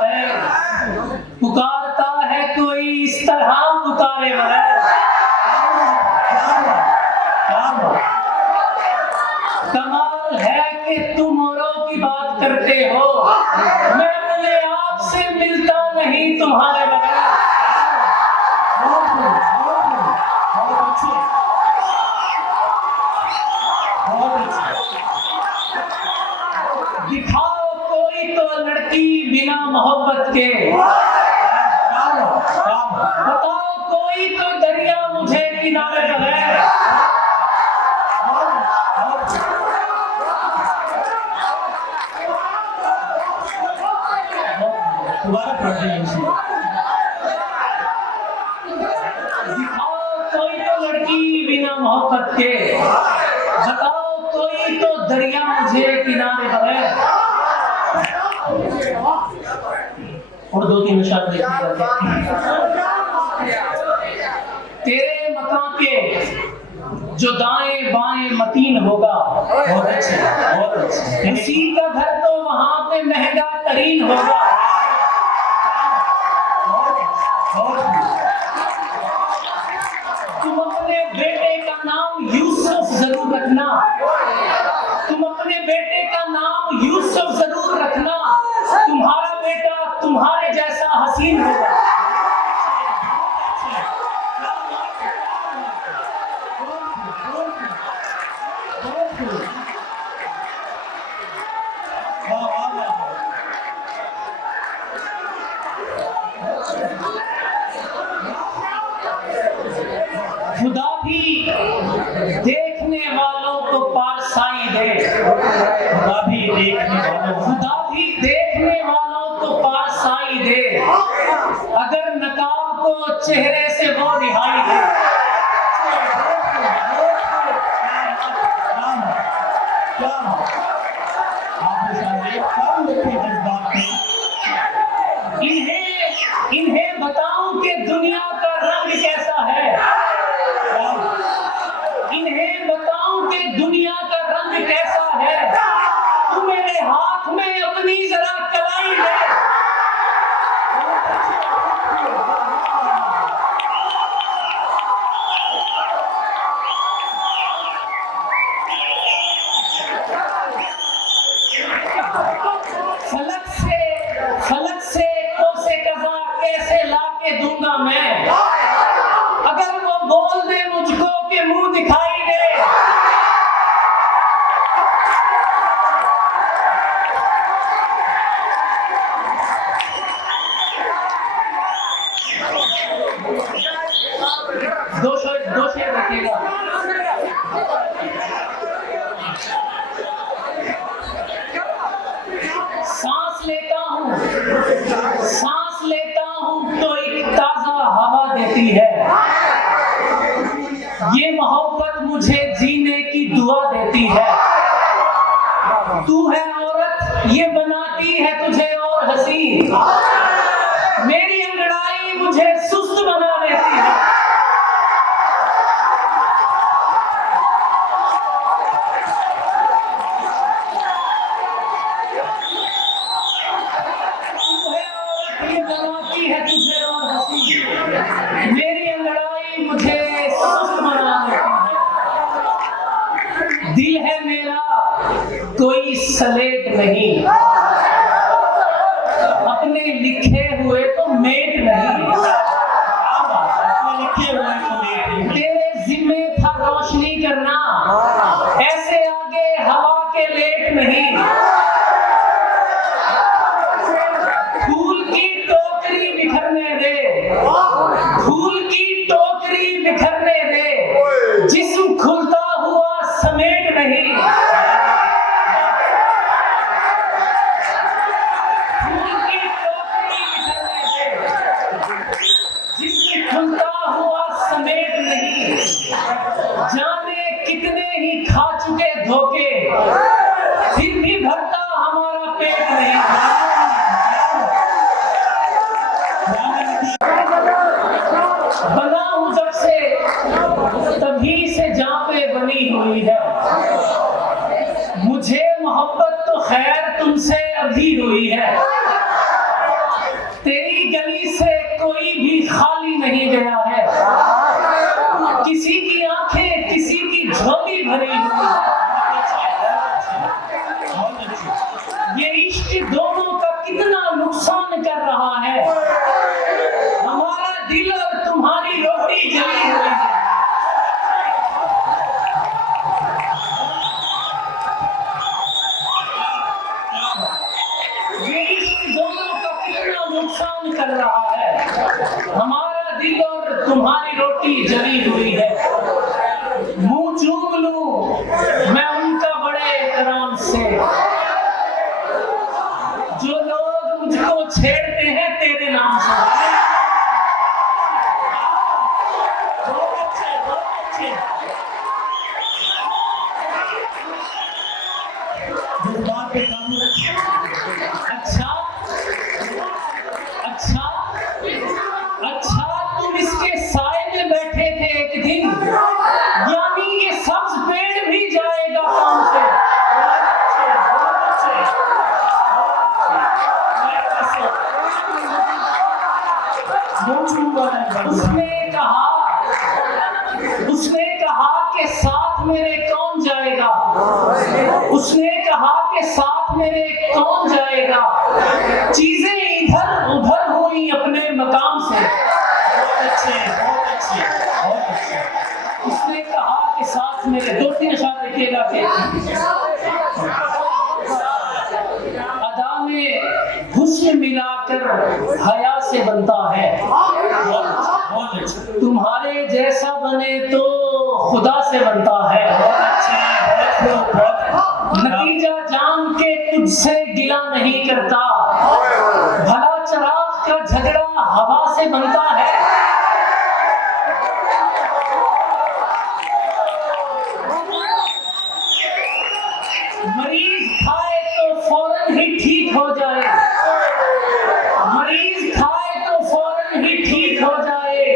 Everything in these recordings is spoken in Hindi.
बगैर, पुकारता है कोई इस तरह पुकारे बगैर। कमाल है कि तुम औरों की बात करते हो, मैं अपने आप से मिलता नहीं तुम्हारे बगैर। दिखाओ कोई तो लड़की बिना मोहब्बत के, बताओ कोई तो दरिया मुझे किनारे बगैर। दिखाओ कोई तो लड़की बिना मोहब्बत के, बताओ कोई तो दरिया मुझे किनारे बगैर। और दो तीन शब्द तेरे मकान के जो दाएं बाएं मतीन होगा, बहुत अच्छे, बहुत अच्छे। उसी का घर तो वहां पे महंगा तरीन होगा। तुम अपने बेटे का नाम यूसुफ जरूर रखना, तुम अपने बेटे का नाम यूसुफ जरूर रखना, तुम्हारा बेटा तुम्हारे जैसा हसीन होगा। खुदा भी देखने वालों को पारसाई दे, खुदा भी देखने वालों को पारसाई दे, अगर नकाब को चेहरे से वो रिहाई दे। इन्हें बताऊं कि दुनिया का रंग कैसा है, इन्हें बताऊं कि दुनिया का रंग कैसा है। तू मेरे हाथ में अपनी जरा कलाई दे। फलक से कोसे कज़ा कैसे लाके दूंगा मैं, अगर वो बोल दे मुझको कि मुंह दिखाई दे। दो शेर रखिएगा। सांस लेता हूँ तो एक ताजा हवा देती है, ये मोहब्बत मुझे जीने की दुआ देती है। तू है औरत ये बनाती है तुझे और हसीन, मेरी अंगड़ाई मुझे सुस्त बना देती है। मेरी अंगड़ाई मुझे सुस्त बना देती है। दिल है मेरा कोई स्लेट नहीं, अपने लिखे हुए तो मेट नहीं। तेरे जिम्मे था रोशनी करना, ऐसे आगे हवा के लेट नहीं। फूल की टोकरी बिखरने दे, फूल की टोकरी बिखरने दे, जिस्म खुलता हुआ समेट नहीं। फूल की टोकरी बिखरने दे, नहीं गया है। किसी की आंखें किसी की झोली भरी हुई, ये इश्क दोनों का कितना नुकसान कर रहा है। हमारा दिल और तुम्हारी रोटी जली हुई है। ये इश्क दोनों का कितना नुकसान कर रहा है। हमारा दिल और तुम्हारी रोटी जली हुई है। मुंह चूम लूं मैं उनका बड़े एहतराम से, जो लोग मुझको छेड़ते हैं तेरे नाम से। अच्छा अच्छा अच्छा, तुम इसके साए में बैठे थे एक दिन, यानी ये सब्ज पेड़ भी जाएगा काम से। उसने कहा कि साथ मेरे कौन जाएगा, उसने कहा कि साथ मेरे कौन जाएगा। चीजें इधर उधर हुई अपने मकाम से। बहुत अच्छे, बहुत अच्छे, बहुत अच्छे। उसने कहा कि साथ मेरे, 2-3 अशार लिखिएगा कि अदा में हुस्न मिलाकर हया से बनता है। तुम्हारे जैसा बने तो खुदा से बनता है। नतीजा जान के तुझसे गिला नहीं करता, भला चराग का झगड़ा हवा से बनता है। मरीज खाए तो फौरन ही ठीक हो जाए, मरीज खाए तो फौरन ही ठीक हो जाए।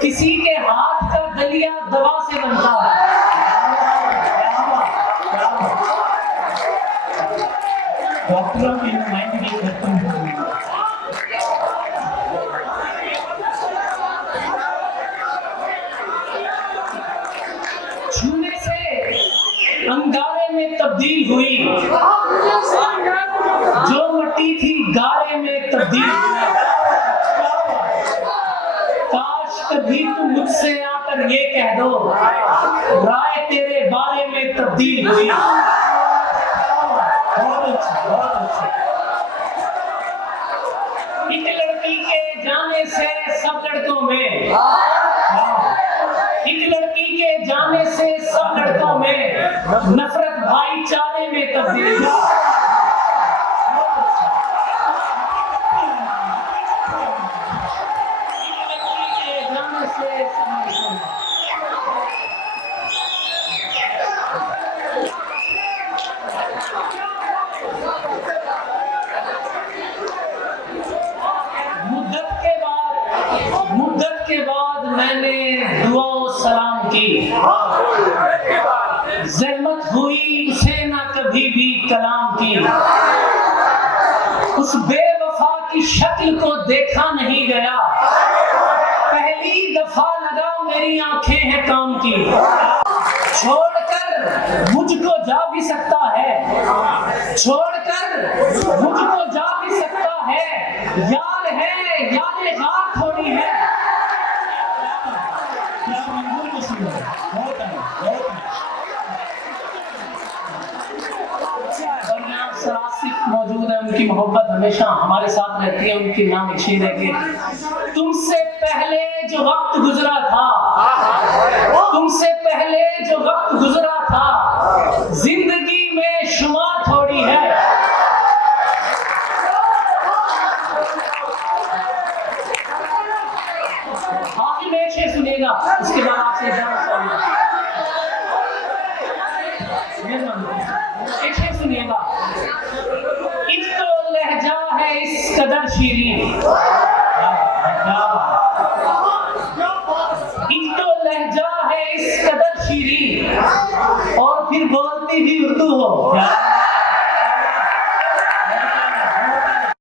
किसी के हाथ का दलिया दवा से बनता है। डॉक्टरों की नुमाइंदगी करता हूँ। छूने से अंगारे में तब्दील हुई, जो मट्टी थी गारे में तब्दील हुई। काश कभी तुम मुझसे आकर ये कह दो, राय तेरे बारे में तब्दील हुई। एक लड़की के जाने से सब लड़कों में, एक लड़की के जाने से सब लड़कों में नफरत भाईचारे में तब्दील हुई। मुद्दत के बाद मैंने दुआ सलाम की, ज़हमत हुई उसे ना कभी भी कलाम की। उस बेवफा की शक्ल को देखा नहीं गया, पहली दफा लगा मेरी आंखें हैं काम की। छोड़कर मुझको जा भी सकता है, छोड़कर मुझको जा भी सकता है। यार है यार गार थोड़ी है। मौजूद है, उनकी मोहब्बत हमेशा हमारे साथ रहती है, उनकी नाम अच्छी रहेगी। तुमसे पहले जो वक्त गुजरा था, तुमसे पहले जो वक्त गुजरा था, जिंदगी में शुमार थोड़ी है। आखिर में एक शेर सुनिएगा, उसके बाद आपसे जाना चाहूंगा। एक शेर सुनिएगा। एक तो लहजा है इस कदर शीरीन, एक तो लहजा है इस कदर शीरीन, और फिर बोलती भी उर्दू हो।